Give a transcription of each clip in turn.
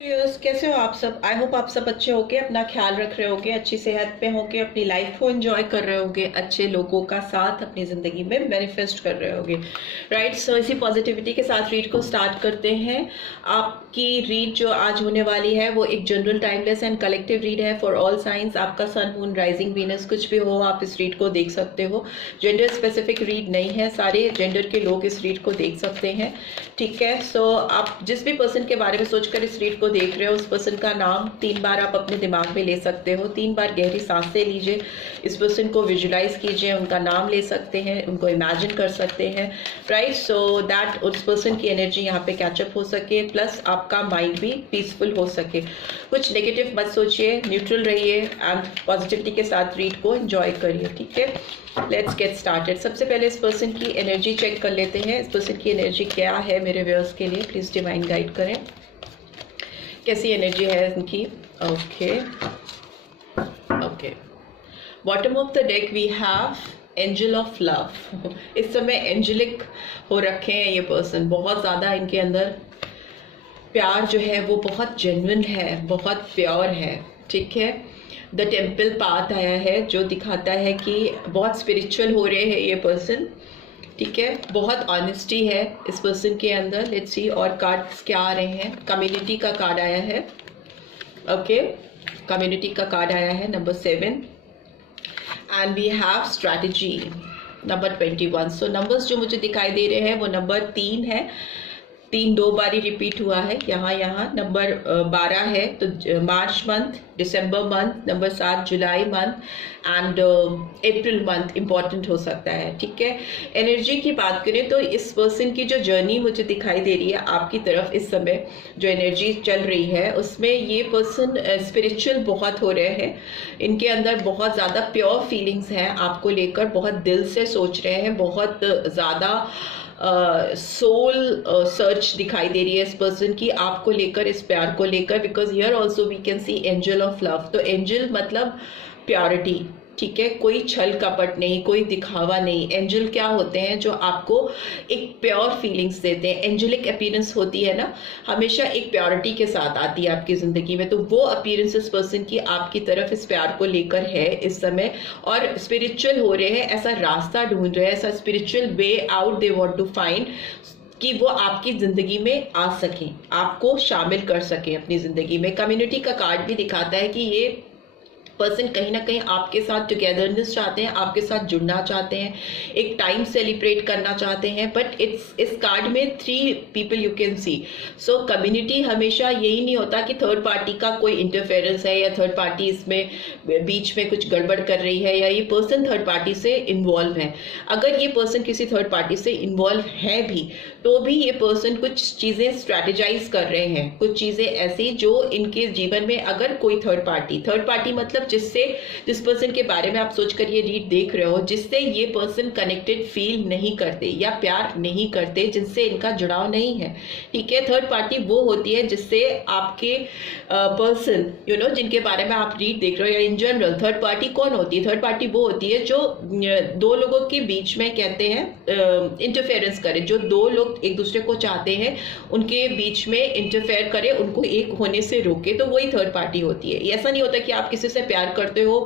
Viewers, कैसे हो आप सब। आई होप आप सब अच्छे होगे, अपना ख्याल रख रहे होगे, अच्छी सेहत पे होगे, अपनी लाइफ को एंजॉय कर रहे होगे, अच्छे लोगों का साथ अपनी जिंदगी में मैनिफेस्ट कर रहे होगे। राइट, सो इसी पॉजिटिविटी के साथ रीड को स्टार्ट करते हैं। आपकी रीड जो आज होने वाली है वो एक general, timeless and collective read है फॉर ऑल साइंस। आपका सन, मून, राइजिंग, वीनस कुछ भी हो, आप इस रीड को देख सकते हो। जेंडर स्पेसिफिक रीड नहीं है, सारे जेंडर के लोग इस रीड को देख सकते हैं। ठीक है, सो आप जिस भी पर्सन के बारे में सोचकर इस रीड को देख रहे हो, उस पर्सन का नाम 3 बार आप अपने दिमाग में ले सकते हो। 3 बार गहरी सांसें लीजिए, इस पर्सन को विजुलाइज कीजिए, उनका नाम ले सकते हैं, उनको इमेजिन कर सकते हैं। राइट, सो दैट उस पर्सन की एनर्जी यहाँ पे कैचअप हो सके, प्लस आपका माइंड भी पीसफुल हो सके। कुछ नेगेटिव मत सोचिए, न्यूट्रल रहिए एंड पॉजिटिविटी के साथ रीड को एंजॉय करिए। ठीक है, लेट्स गेट स्टार्टेड। सबसे पहले इस पर्सन की एनर्जी चेक कर लेते हैं। इस पर्सन की एनर्जी क्या है मेरे व्यूअर्स के लिए, प्लीज डिवाइन गाइड करें। कैसी एनर्जी है इनकी। Okay okay, bottom of the deck we have angel of love. इस समय एंजेलिक हो रखे हैं ये पर्सन, बहुत ज़्यादा इनके अंदर प्यार जो है वो बहुत जेन्युइन है, बहुत प्योर है। ठीक है, द टेम्पल पाथ आया है जो दिखाता है कि बहुत स्पिरिचुअल हो रहे हैं ये पर्सन। ठीक है, बहुत ऑनेस्टी है इस पर्सन के अंदर। लेट्स सी और कार्ड्स क्या आ रहे हैं। कम्युनिटी का कार्ड आया है। ओके, कम्युनिटी का कार्ड आया है number 7 and we have strategy number 21। So numbers जो मुझे दिखाई दे रहे हैं वो नंबर 3 है। 3 2 बारी रिपीट हुआ है यहाँ नंबर 12 है तो March month, December month, number 7 July month and April month important हो सकता है। ठीक है, एनर्जी की बात करें तो इस पर्सन की जो जर्नी मुझे दिखाई दे रही है आपकी तरफ, इस समय जो एनर्जी चल रही है उसमें ये पर्सन स्पिरिचुअल बहुत हो रहे हैं। इनके अंदर बहुत ज़्यादा प्योर फीलिंग्स हैं आपको लेकर, बहुत दिल से सोच रहे हैं, बहुत ज़्यादा सोल सर्च दिखाई दे रही है इस पर्सन की आपको लेकर, इस प्यार को लेकर। Because here also we can see angel of love. तो एंजल मतलब प्योरिटी। ठीक है, कोई छल कपट नहीं, कोई दिखावा नहीं। एंजल क्या होते हैं, जो आपको एक प्योर फीलिंग्स देते हैं। एंजेलिक अपीयरेंस होती है ना, हमेशा एक प्योरिटी के साथ आती है आपकी जिंदगी में। तो वो अपीयरेंस इस पर्सन की आपकी तरफ इस प्यार को लेकर है इस समय, और स्पिरिचुअल हो रहे हैं, ऐसा रास्ता ढूंढ रहे हैं, ऐसा spiritual way out they want to find कि वो आपकी जिंदगी में आ सकें, आपको शामिल कर सकें अपनी जिंदगी में। कम्युनिटी का कार्ड भी दिखाता है कि ये पर्सन कहीं ना कहीं आपके साथ टुगेदरनेस चाहते हैं, आपके साथ जुड़ना चाहते हैं, एक टाइम सेलिब्रेट करना चाहते हैं। बट इस कार्ड में 3 people you can see. So community हमेशा यही नहीं होता कि थर्ड पार्टी का कोई इंटरफेरेंस है या थर्ड पार्टी इसमें बीच में कुछ गड़बड़ कर रही है या ये पर्सन थर्ड पार्टी से इन्वॉल्व है। अगर ये पर्सन किसी थर्ड पार्टी से इन्वॉल्व है भी तो भी ये पर्सन कुछ चीजें स्ट्रेटेजाइज कर रहे हैं, कुछ चीजें ऐसी जो इनके जीवन में, अगर कोई थर्ड पार्टी मतलब जिस पर्सन के बारे में आप सोचकर ये रीड देख रहे हो, जिससे ये पर्सन कनेक्टेड फील नहीं करते या प्यार नहीं करते, जिनसे इनका जुड़ाव नहीं है। ठीक है, थर्ड पार्टी वो होती है जिससे आपके पर्सन जिनके बारे में आप रीड देख रहे हो, या इन जनरल थर्ड पार्टी कौन होती है। थर्ड पार्टी वो होती है जो 2 लोगों के बीच में कहते हैं इंटरफेरेंस करे, जो 2 लोग एक दूसरे को चाहते हैं उनके बीच में इंटरफेयर करे, उनको एक होने से रोके, तो वही थर्ड पार्टी होती है। ऐसा नहीं होता कि आप किसी से प्यार करते हो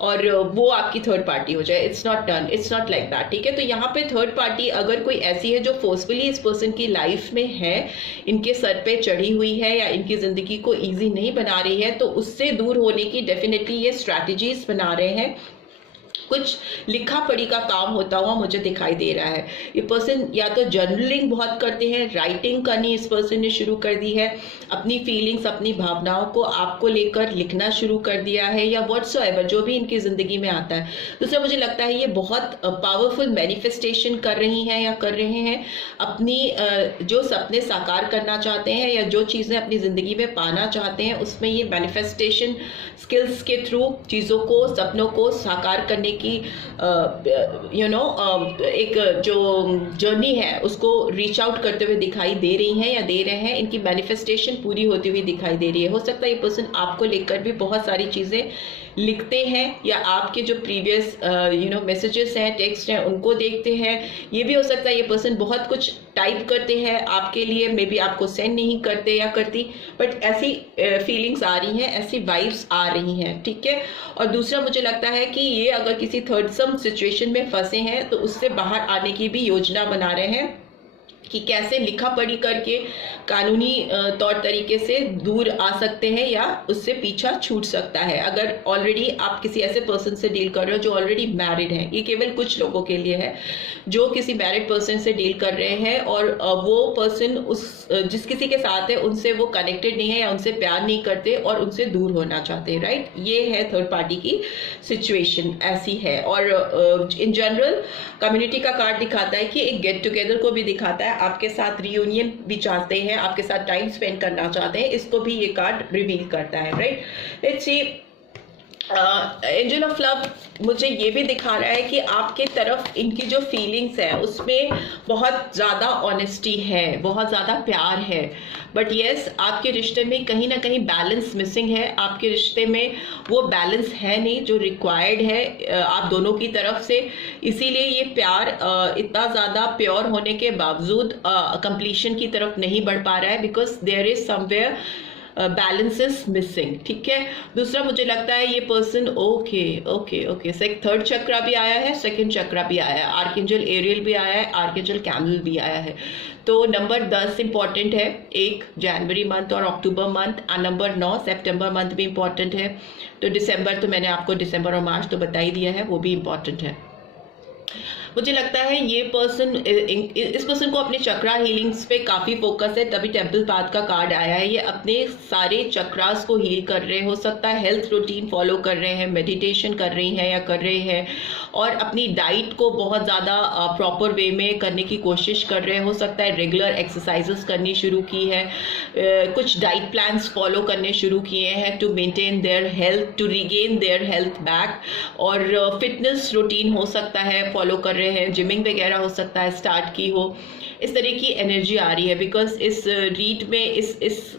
और वो आपकी थर्ड पार्टी हो जाए। It's not done, it's not like that. ठीक है, तो यहाँ पे थर्ड पार्टी अगर कोई ऐसी है जो फोर्सफुली इस पर्सन की लाइफ में है, इनके सर पे चढ़ी हुई है या इनकी जिंदगी को इजी नहीं बना रही है, तो उससे दूर होने की डेफिनेटली ये स्ट्रैटेजीज बना रहे हैं। कुछ लिखा पढ़ी का काम होता हुआ मुझे दिखाई दे रहा है। ये पर्सन या तो जर्नलिंग बहुत करते हैं, राइटिंग करनी इस पर्सन ने शुरू कर दी है, अपनी फीलिंग्स, अपनी भावनाओं को आपको लेकर लिखना शुरू कर दिया है, या व्हाटसोएवर जो भी इनकी जिंदगी में आता है। दूसरा मुझे लगता है ये बहुत पावरफुल मैनिफेस्टेशन कर रही हैं या कर रहे हैं, अपनी जो सपने साकार करना चाहते हैं या जो चीजें अपनी जिंदगी में पाना चाहते हैं, उसमें ये मैनिफेस्टेशन स्किल्स के थ्रू चीजों को, सपनों को साकार करने की एक जो जर्नी है उसको रीच आउट करते हुए दिखाई दे रही हैं या दे रहे हैं। इनकी मैनिफेस्टेशन पूरी होती हुई दिखाई दे रही है। हो सकता है ये पर्सन आपको लेकर भी बहुत सारी चीजें लिखते हैं या आपके जो प्रीवियस मैसेजेस हैं, टेक्स्ट हैं, उनको देखते हैं। ये भी हो सकता है ये पर्सन बहुत कुछ टाइप करते हैं आपके लिए, मे बी आपको सेंड नहीं करते या करती, बट ऐसी फीलिंग्स आ रही हैं, ऐसी वाइब्स आ रही हैं, ठीक है। और दूसरा मुझे लगता है कि ये अगर किसी थर्ड सम सिचुएशन में फंसे हैं तो उससे बाहर आने की भी योजना बना रहे हैं कि कैसे लिखा पढ़ी करके कानूनी तौर तरीके से दूर आ सकते हैं या उससे पीछा छूट सकता है। अगर ऑलरेडी आप किसी ऐसे पर्सन से डील कर रहे हो जो ऑलरेडी मैरिड है, ये केवल कुछ लोगों के लिए है जो किसी मैरिड पर्सन से डील कर रहे हैं और वो पर्सन उस जिस किसी के साथ है उनसे वो कनेक्टेड नहीं है या उनसे प्यार नहीं करते और उनसे दूर होना चाहते हैं, राइट। ये है थर्ड पार्टी की सिचुएशन, ऐसी है। और इन जनरल कम्युनिटी का कार्ड दिखाता है कि एक गेट टुगेदर को भी दिखाता है, आपके साथ रियूनियन भी चाहते हैं, आपके साथ टाइम स्पेंड करना चाहते हैं, इसको भी ये कार्ड रिवील करता है, right. Let's see angel of love मुझे ये भी दिखा रहा है कि आपके तरफ इनकी जो फीलिंग्स है उसमें बहुत ज़्यादा ऑनेस्टी है, बहुत ज़्यादा प्यार है, बट यस आपके रिश्ते में कहीं ना कहीं बैलेंस मिसिंग है। आपके रिश्ते में वो बैलेंस है नहीं जो रिक्वायर्ड है आप दोनों की तरफ से, इसीलिए ये प्यार इतना ज़्यादा प्योर होने के बावजूद कंप्लीशन की तरफ नहीं बढ़ पा रहा है, because there is somewhere balance is missing, ठीक है। दूसरा मुझे लगता है ये person okay okay okay third chakra भी आया है, सेकंड चक्रा भी आया है, आर्कएंजल एरियल भी आया है, आर्कएंजल कैमल भी आया है। तो नंबर 10 इंपॉर्टेंट है, 1 जनवरी मंथ और अक्टूबर मंथ, और नंबर 9 सितंबर मंथ भी इंपॉर्टेंट है। तो दिसंबर तो मैंने आपको दिसंबर और मार्च तो बता ही दिया है, वो भी इंपॉर्टेंट है। मुझे लगता है ये पर्सन, इस पर्सन को अपने चक्रा हीलिंग्स पे काफ़ी फोकस है, तभी टेम्पल पाथ का कार्ड आया है। ये अपने सारे चक्रास को हील कर रहे, हो सकता है हेल्थ रूटीन फॉलो कर रहे हैं, मेडिटेशन कर रही हैं या कर रहे हैं, और अपनी डाइट को बहुत ज़्यादा प्रॉपर वे में करने की कोशिश कर रहे हैं। हो सकता है रेगुलर एक्सरसाइजेस करनी शुरू की है, कुछ डाइट प्लान्स फॉलो करने शुरू किए हैं to maintain their health, to regain their health back, और फिटनेस रूटीन हो सकता है फॉलो कर रहे हैं, जिमिंग वगैरह हो सकता है स्टार्ट की हो। इस तरह की एनर्जी आ रही है, बिकॉज इस रीड में इस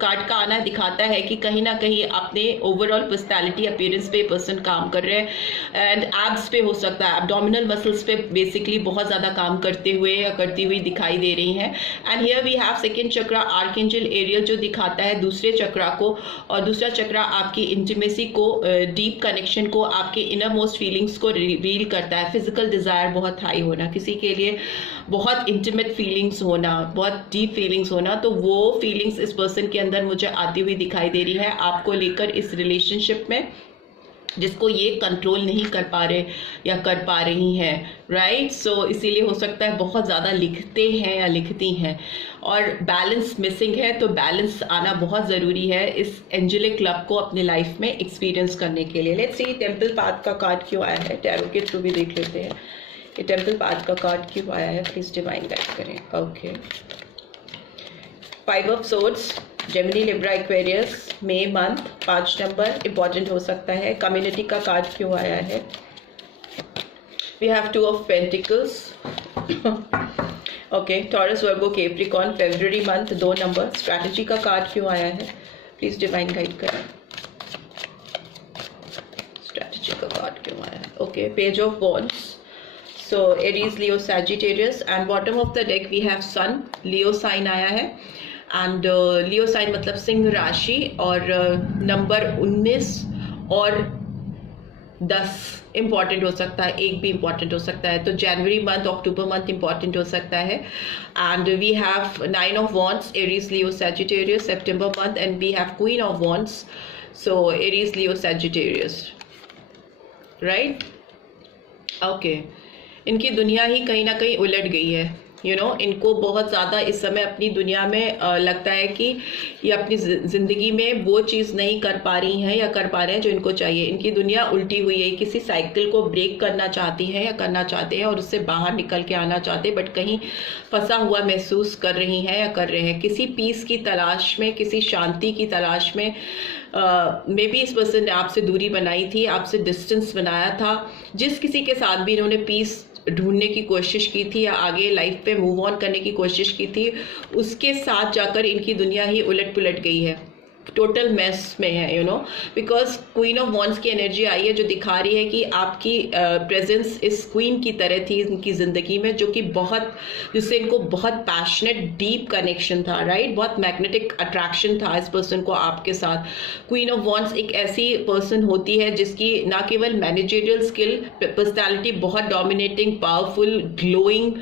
कार्ड का आना दिखाता है कि कहीं ना कहीं अपने ओवरऑल पर्सनालिटी अपीयरेंस पे पर्सन काम कर रहे हैं, एंड एब्स पे हो सकता है, एब्डोमिनल मसल्स पे बेसिकली बहुत ज़्यादा काम करते हुए या करती हुई दिखाई दे रही हैं। And here we have second chakra archangel Ariel जो दिखाता है दूसरे चक्रा को, और दूसरा चक्रा आपकी इंटीमेसी को, डीप कनेक्शन को, आपके इनर मोस्ट फीलिंग्स को रिवील करता है। फिजिकल डिज़ायर बहुत हाई होना, किसी के लिए बहुत इंटीमेट फीलिंग्स होना, बहुत डीप फीलिंग्स होना, तो वो फीलिंग्स इस पर्सन के अंदर मुझे आती हुई दिखाई दे रही है आपको लेकर इस रिलेशनशिप में, जिसको ये कंट्रोल नहीं कर पा रहे या कर पा रही हैं, राइट। सो इसीलिए हो सकता है बहुत ज़्यादा लिखते हैं या लिखती हैं, और बैलेंस मिसिंग है, तो बैलेंस आना बहुत ज़रूरी है इस एंजेलिक क्लब को अपने लाइफ में एक्सपीरियंस करने के लिए। लेट्स सी टेम्पल पाथ का कार्ड क्यों आया है, टैरो के थ्रू भी देख लेते हैं ये टेम्पल पाथ का कार्ड क्यों आया है, प्लीज डिवाइन गाइड करें। Okay, 5 of swords, Gemini, Libra, Aquarius, मई मंथ, 5 नंबर इंपॉर्टेंट हो सकता है। कम्युनिटी का कार्ड क्यों आया है, we have 2 of pentacles. Okay, Taurus, Virgo, Capricorn, फरवरी मंथ, 2 नंबर। स्ट्रैटेजी का कार्ड क्यों आया है, प्लीज डिवाइन गाइड करें। स्ट्रैटेजी का कार्ड क्यों आया है, okay, page of wands, so Aries, Leo, Sagittarius, and bottom of the deck we have Sun, Leo sign आया है, and Leo sign मतलब सिंह राशि, और नंबर 19 और 10 इंपॉर्टेंट हो सकता है, 1 भी इंपॉर्टेंट हो सकता है। तो जनवरी मंथ, अक्टूबर मंथ इंपॉर्टेंट हो सकता है। And we have 9 of wands, Aries, Leo, Sagittarius, सितंबर month, and we have queen of wands, so Aries, Leo, Sagittarius, right. Okay, इनकी दुनिया ही कहीं ना कहीं उलट गई है, इनको बहुत ज़्यादा इस समय अपनी दुनिया में लगता है कि ये अपनी ज़िंदगी में वो चीज़ नहीं कर पा रही हैं या कर पा रहे हैं जो इनको चाहिए। इनकी दुनिया उल्टी हुई है, किसी साइकिल को ब्रेक करना चाहती हैं या करना चाहते हैं और उससे बाहर निकल के आना चाहते हैं, बट कहीं फंसा हुआ महसूस कर रही हैं या कर रहे हैं। किसी पीस की तलाश में, किसी शांति की तलाश में, मे बी इस पर्सन ने आपसे दूरी बनाई थी, आपसे डिस्टेंस बनाया था। जिस किसी के साथ भी इन्होंने पीस ढूंढने की कोशिश की थी या आगे लाइफ पे मूव ऑन करने की कोशिश की थी, उसके साथ जाकर इनकी दुनिया ही उलट पुलट गई है। टोटल मेस में है, you know, because queen of wands की एनर्जी आई है जो दिखा रही है कि आपकी प्रेजेंस इस क्वीन की तरह थी इनकी ज़िंदगी में, जो कि बहुत, जिससे इनको बहुत पैशनेट डीप कनेक्शन था, राइट, बहुत मैग्नेटिक अट्रैक्शन था इस पर्सन को आपके साथ। क्वीन ऑफ वॉन्ड्स एक ऐसी पर्सन होती है जिसकी ना केवल मैनेजरियल स्किल, पर्सनैलिटी बहुत dominating, powerful, glowing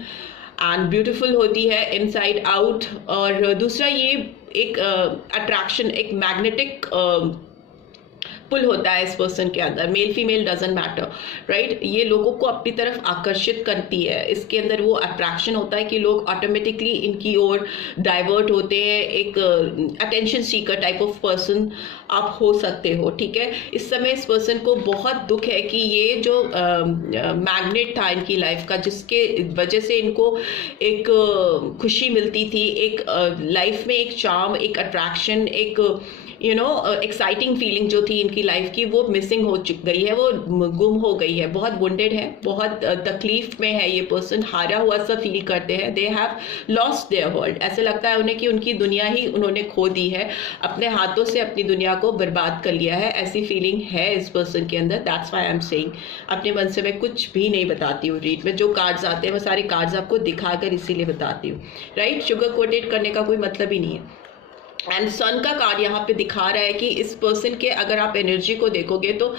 and beautiful होती है इनसाइड आउट, और दूसरा ये एक अट्रैक्शन, एक मैग्नेटिक पुल होता है इस पर्सन के अंदर, male female doesn't matter, right. ये लोगों को अपनी तरफ आकर्षित करती है, इसके अंदर वो अट्रैक्शन होता है कि लोग ऑटोमेटिकली इनकी ओर डाइवर्ट होते हैं। एक attention seeker type of person आप हो सकते हो, ठीक है। इस समय इस पर्सन को बहुत दुख है कि ये जो मैग्नेट था इनकी लाइफ का, जिसके वजह से इनको एक खुशी मिलती थी, एक लाइफ में एक चार्म, एक अट्रैक्शन, एक यू नो एक्साइटिंग फीलिंग जो थी इनकी लाइफ की, वो मिसिंग हो गई है, वो गुम हो गई है। बहुत वुंडेड है, बहुत तकलीफ में है ये पर्सन, हारा हुआ सा फील करते हैं। They have lost their world, ऐसे लगता है उन्हें कि उनकी दुनिया ही उन्होंने खो दी है, अपने हाथों से अपनी दुनिया को बर्बाद कर लिया है, ऐसी फीलिंग है इस पर्सन के अंदर। That's why I am saying, अपने मन से मैं कुछ भी नहीं बताती हूँ रीड में, जो कार्ड्स आते हैं वो सारे कार्ड्स आपको दिखाकर इसीलिए बताती हूँ, राइट। शुगर कोटेड करने का कोई मतलब ही नहीं है। एंड सन का कार्ड यहाँ पे दिखा रहा है कि इस पर्सन के अगर आप एनर्जी को देखोगे तो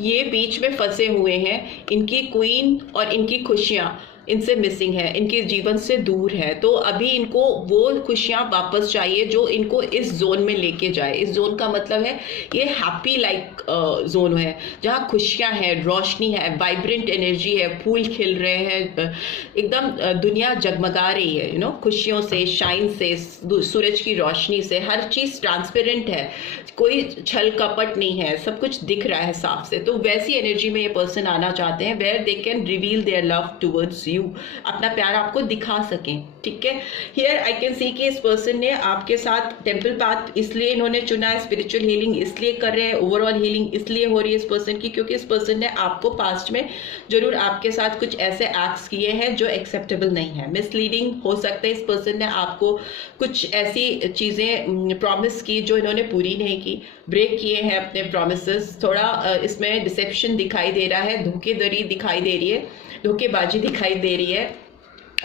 ये बीच में फंसे हुए हैं, इनकी क्वीन और इनकी खुशियाँ इनसे मिसिंग है, इनके जीवन से दूर है। तो अभी इनको वो खुशियाँ वापस चाहिए जो इनको इस जोन में लेके जाए। इस जोन का मतलब है ये हैप्पी लाइक जोन है, जहाँ खुशियाँ हैं, रोशनी है, वाइब्रेंट एनर्जी है, फूल खिल रहे हैं, एकदम दुनिया जगमगा रही है, यू नो, खुशियों से, शाइन से, सूरज की रोशनी से, हर चीज़ ट्रांसपेरेंट है, कोई छल कपट नहीं है, सब कुछ दिख रहा है साफ से। तो वैसी एनर्जी में ये पर्सन आना चाहते हैं where they can reveal their love towards you, अपना प्यार आपको दिखा सकें, ठीक है। हियर आई कैन सी कि इस पर्सन ने आपके साथ टेम्पल पाथ इसलिए इन्होंने चुना है, स्पिरिचुअल हीलिंग इसलिए कर रहे हैं, ओवरऑल हीलिंग इसलिए हो रही है इस पर्सन की, क्योंकि इस पर्सन ने आपको पास्ट में जरूर आपके साथ कुछ ऐसे एक्ट्स किए हैं जो एक्सेप्टेबल नहीं है, मिसलीडिंग हो सकता है। इस पर्सन ने आपको कुछ ऐसी चीज़ें प्रॉमिस की जो इन्होंने पूरी नहीं की, ब्रेक किए हैं अपने प्रॉमिसेस। थोड़ा इसमें डिसेप्शन दिखाई दे रहा है, धोखेधड़ी दिखाई दे रही है, धोखेबाजी दिखाई दे रही है।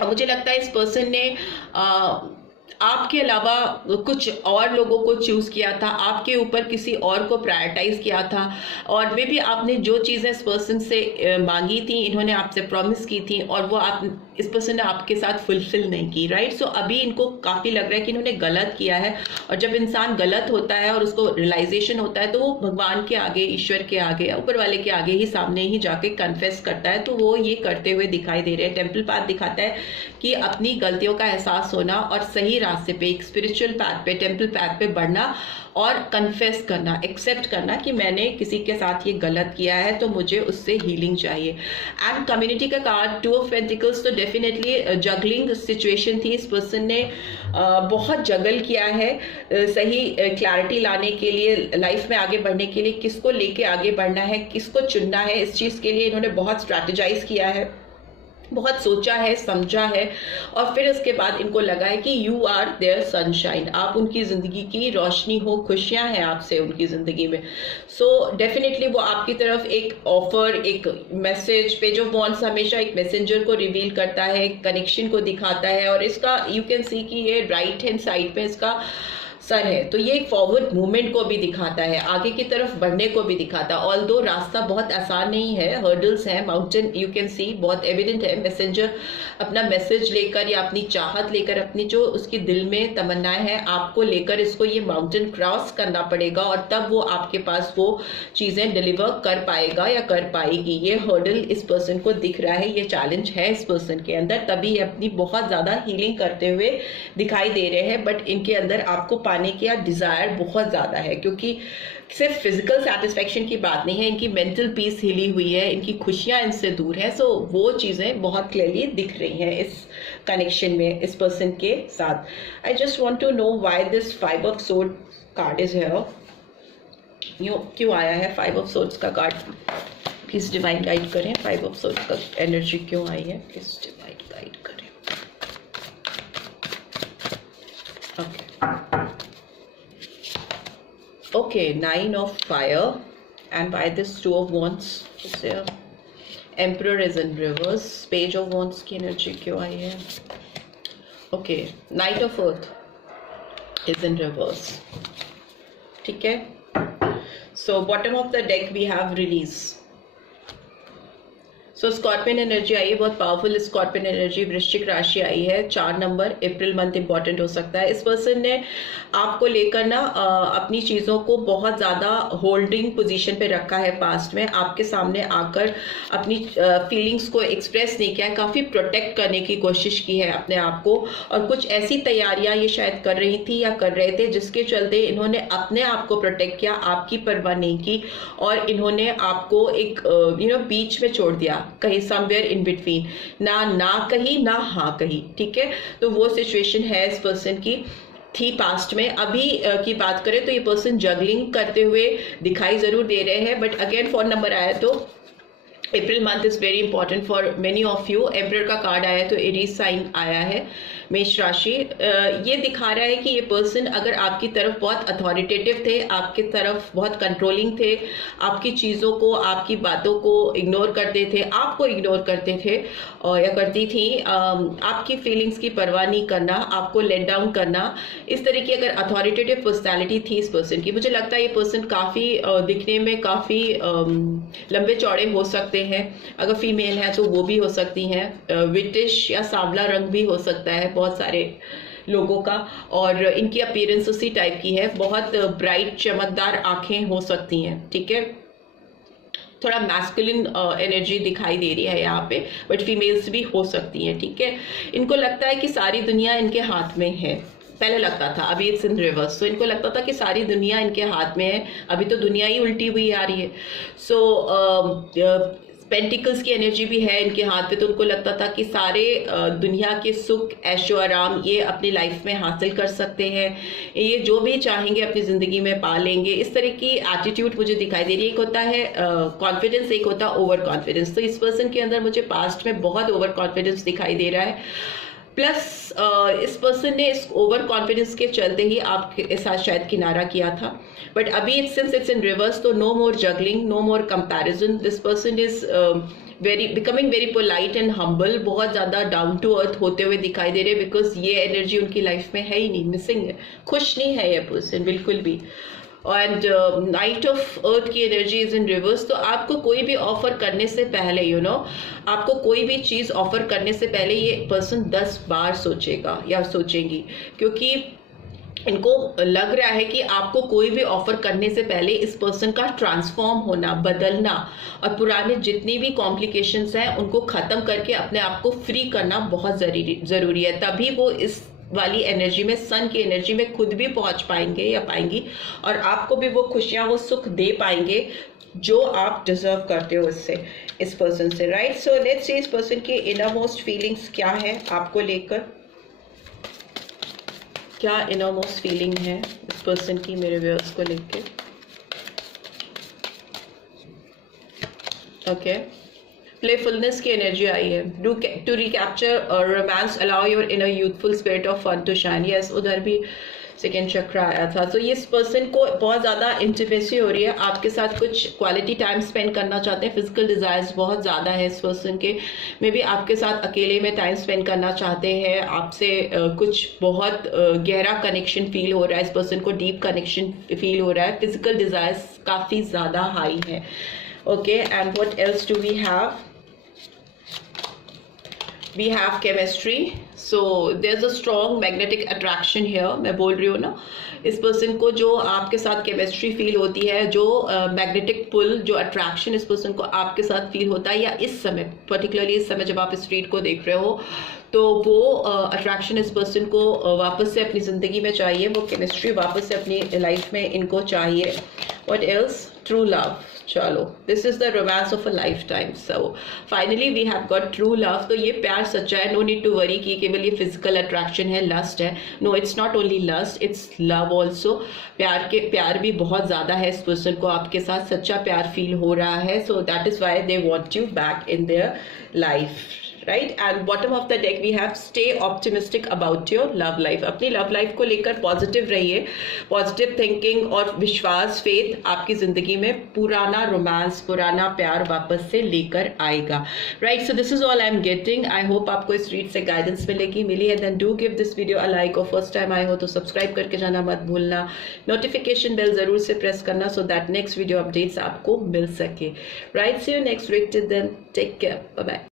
और मुझे लगता है इस पर्सन ने आपके अलावा कुछ और लोगों को चूज़ किया था, आपके ऊपर किसी और को प्रायोरिटाइज किया था, और वे भी आपने जो चीज़ें इस पर्सन से मांगी थी, इन्होंने आपसे प्रॉमिस की थी, और वो आप इस पर्सन ने आपके साथ फुलफिल नहीं की, राइट। सो अभी इनको काफ़ी लग रहा है कि इन्होंने गलत किया है, और जब इंसान गलत होता है और उसको रियलाइजेशन होता है तो वो भगवान के आगे, ईश्वर के आगे, ऊपर वाले के आगे ही, सामने ही जाके कन्फेस करता है। तो वो ये करते हुए दिखाई दे रहे हैं। टेम्पल पाथ दिखाता है कि अपनी गलतियों का एहसास होना और सही रास्ते पे, एक स्पिरिचुअल पाथ पे, टेम्पल पाथ पे बढ़ना और कन्फेस करना, एक्सेप्ट करना कि मैंने किसी के साथ ये गलत किया है, तो मुझे उससे हीलिंग चाहिए। एंड कम्युनिटी का कार्ड, 2 ऑफ पेंटिकल्स, तो डेफिनेटली जगलिंग सिचुएशन थी। इस पर्सन ने बहुत जगल किया है सही क्लैरिटी लाने के लिए, लाइफ में आगे बढ़ने के लिए, किसको लेके आगे बढ़ना है, किसको चुनना है, इस चीज़ के लिए इन्होंने बहुत स्ट्रैटेजाइज किया है, बहुत सोचा है, समझा है, और फिर उसके बाद इनको लगा है कि यू आर देयर सनशाइन, आप उनकी ज़िंदगी की रोशनी हो, खुशियां हैं आपसे उनकी ज़िंदगी में। सो डेफिनेटली वो आपकी तरफ एक ऑफर, एक मैसेज पे, जो वॉन्ट्स हमेशा एक मैसेंजर को रिवील करता है, एक कनेक्शन को दिखाता है, और इसका यू कैन सी कि ये राइट हैंड साइड पे इसका सर है, तो ये एक फॉरवर्ड मूवमेंट को भी दिखाता है, आगे की तरफ बढ़ने को भी दिखाता है। ऑल्दो रास्ता बहुत आसान नहीं है, हर्डल्स हैं, माउंटेन यू कैन सी बहुत एविडेंट है। मैसेंजर अपना मैसेज लेकर या अपनी चाहत लेकर, अपनी जो उसकी दिल में तमन्नाएं हैं आपको लेकर, इसको ये माउंटेन क्रॉस करना पड़ेगा, और तब वो आपके पास वो चीज़ें डिलीवर कर पाएगा या कर पाएगी। ये हर्डल इस पर्सन को दिख रहा है, ये चैलेंज है इस पर्सन के अंदर, तभी ये अपनी बहुत ज़्यादा हीलिंग करते हुए दिखाई दे रहे हैं। बट इनके अंदर आपको पाने की डिजायर बहुत ज़्यादा है, क्योंकि सिर्फ फिजिकल सेटिस्फेक्शन की बात नहीं है, इनकी मेंटल पीस हिली हुई है, इनकी खुशियां इनसे दूर है। सो वो चीज़ें बहुत क्लियरली दिख रही हैं इस कनेक्शन में इस पर्सन के साथ। I just want to know why this 5 of sword card is here. क्यों आया है 5 ऑफ सोर्ड्स का कार्ड? प्लीज डिवाइन गाइड करें, 5 ऑफ सोर्ड्स का एनर्जी क्यों आई है, प्लीज डिवाइन गाइड करें। Okay, Okay, 9 of fire, and by this 2 of wands, Emperor is in reverse. Page of wands की एनर्जी क्यों आई है? Okay, Knight of earth is in reverse. ठीक है. So bottom of the deck we have release. So scorpion energy आई है, बहुत powerful scorpion energy वृश्चिक राशि आई है. 4 नंबर, अप्रैल मंथ इंपॉर्टेंट हो सकता है. इस पर्सन ने आपको लेकर ना अपनी चीज़ों को बहुत ज़्यादा होल्डिंग पोजीशन पे रखा है. पास्ट में आपके सामने आकर अपनी फीलिंग्स को एक्सप्रेस नहीं किया है, काफ़ी प्रोटेक्ट करने की कोशिश की है अपने आप को. और कुछ ऐसी तैयारियां ये शायद कर रही थी या कर रहे थे जिसके चलते इन्होंने अपने आप को प्रोटेक्ट किया, आपकी परवाह नहीं की, और इन्होंने आपको एक बीच में छोड़ दिया, कहीं समवेयर इन बिटवीन. ना कहीं ना हाँ कहीं. ठीक है, तो वो सिचुएशन है इस पर्सन की थी पास्ट में. अभी की बात करें तो ये पर्सन जगलिंग करते हुए दिखाई जरूर दे रहे हैं. बट अगेन 4 नंबर आया तो April month is very important for many of you. Emperor का कार्ड आया तो एरीज साइन आया है, मेष राशि. ये दिखा रहा है कि ये पर्सन अगर आपकी तरफ बहुत अथॉरिटेटिव थे, आपकी तरफ बहुत कंट्रोलिंग थे, आपकी चीज़ों को, आपकी बातों को इग्नोर करते थे, आपको इग्नोर करते थे और या करती थी, आपकी फीलिंग्स की परवाह नहीं करना, आपको लेट डाउन करना, इस तरह की अगर अथॉरिटेटिव पर्सनैलिटी थी इस पर्सन की. मुझे लगता है ये पर्सन काफ़ी दिखने में काफ़ी लंबे चौड़े हो सकते हैं. अगर फीमेल है तो वो भी हो सकती हैं. विटिश या सांवला रंग भी हो सकता है बहुत सारे लोगों का, और इनकी अपीयरेंस उसी टाइप की है. बहुत ब्राइट चमकदार आंखें हो सकती हैं. ठीक है, थोड़ा मैस्कुलिन एनर्जी दिखाई दे रही है यहाँ पे, बट फीमेल्स भी हो सकती हैं. ठीक है, इनको लगता है कि सारी दुनिया इनके हाथ में है. पहले लगता था, अभी इट्स इन रिवर्स. तो इनको लगता था कि सारी दुनिया इनके हाथ में है, अभी तो दुनिया ही उल्टी हुई आ रही है. सो पेंटिकल्स की एनर्जी भी है इनके हाथ पे, तो उनको लगता था कि सारे दुनिया के सुख, ऐशो आराम ये अपनी लाइफ में हासिल कर सकते हैं, ये जो भी चाहेंगे अपनी ज़िंदगी में पा लेंगे. इस तरह की एटीट्यूड मुझे दिखाई दे रही है. एक होता है कॉन्फिडेंस, एक होता है ओवर कॉन्फिडेंस. तो इस पर्सन के अंदर मुझे पास्ट में बहुत ओवर कॉन्फिडेंस दिखाई दे रहा है. प्लस इस पर्सन ने इस ओवर कॉन्फिडेंस के चलते ही आपके साथ शायद किनारा किया था. बट अभी सिंस इट्स इन रिवर्स, तो no more juggling, no more comparison. This person is becoming very polite and humble. बहुत ज़्यादा डाउन टू अर्थ होते हुए दिखाई दे रहे, बिकॉज ये एनर्जी उनकी लाइफ में है ही नहीं, मिसिंग है. खुश नहीं है ये पर्सन बिल्कुल भी. एंड नाइट ऑफ अर्थ की एनर्जी इज इन रिवर्स. तो आपको कोई भी ऑफर करने से पहले आपको कोई भी चीज़ ऑफर करने से पहले ये पर्सन 10 बार सोचेगा या सोचेंगी, क्योंकि इनको लग रहा है कि आपको कोई भी ऑफर करने से पहले इस पर्सन का ट्रांसफॉर्म होना, बदलना, और पुराने जितनी भी कॉम्प्लिकेशंस हैं उनको ख़त्म करके अपने आप को फ्री करना बहुत ज़रूरी है. तभी वो इस वाली एनर्जी में, सन की एनर्जी में खुद भी पहुंच पाएंगे या पाएंगी, और आपको भी वो खुशियां, वो सुख दे पाएंगे जो आप डिजर्व करते हो इससे, इस पर्सन से. राइट, सो लेट्स सी इस पर्सन की इनर मोस्ट फीलिंग्स क्या है आपको लेकर. क्या इनर मोस्ट फीलिंग है इस पर्सन की मेरे व्यूअर्स को लेकर. ओके, प्लेफुलनेस की एनर्जी आई है. To recapture romance, allow your inner youthful spirit of fun to shine. Yes, उधर भी सेकेंड चक्र आया था. तो इस पर्सन को बहुत ज़्यादा इंटिमेसी हो रही है, आपके साथ कुछ क्वालिटी टाइम स्पेंड करना चाहते हैं. फिजिकल डिज़ायर्स बहुत ज़्यादा है इस पर्सन के. मे बी आपके साथ अकेले में टाइम स्पेंड करना चाहते हैं, आपसे कुछ बहुत गहरा कनेक्शन फील हो रहा है. इस पर्सन को डीप कनेक्शन फील हो रहा है. फिजिकल डिज़ायर्स काफ़ी ज़्यादा हाई है. Okay, and what else do we have. We have chemistry, so there's a strong magnetic attraction here. मैं बोल रही हूँ ना, इस पर्सन को जो आपके साथ केमिस्ट्री फील होती है, जो मैग्नेटिक पुल, जो अट्रैक्शन इस पर्सन को आपके साथ फील होता है, या इस समय पर्टिकुलरली इस समय जब आप इस रीड को देख रहे हो, तो वो अट्रैक्शन इस पर्सन को वापस से अपनी ज़िंदगी में चाहिए. वो केमिस्ट्री वापस से अपनी लाइफ में इनको चाहिए. What else? True love. चलो, this is the romance of a lifetime. So finally we have got true love. तो ये प्यार सच्चा है. नो नीड टू वरी कि केवल ये फिजिकल अट्रैक्शन है, लस्ट है. No, it's not only lust, it's love also. प्यार भी बहुत ज़्यादा है इस पर्सन को आपके साथ. सच्चा प्यार फील हो रहा है. So that is why they want you back in their life. Right. And bottom of the deck we have stay optimistic about your love life. अपनी लव लाइफ को लेकर पॉजिटिव रहिए, पॉजिटिव थिंकिंग और विश्वास, faith आपकी जिंदगी में पुराना रोमांस, पुराना प्यार वापस से लेकर आएगा, right. So this is all I am getting. I hope आपको इस रीड से गाइडेंस मिली है। Then do give this video a like, और फर्स्ट टाइम आए हो तो सब्सक्राइब करके जाना मत भूलना, नोटिफिकेशन बेल जरूर से प्रेस करना so that next video updates आपको मिल सके, right. See you next week, till then take care, bye bye.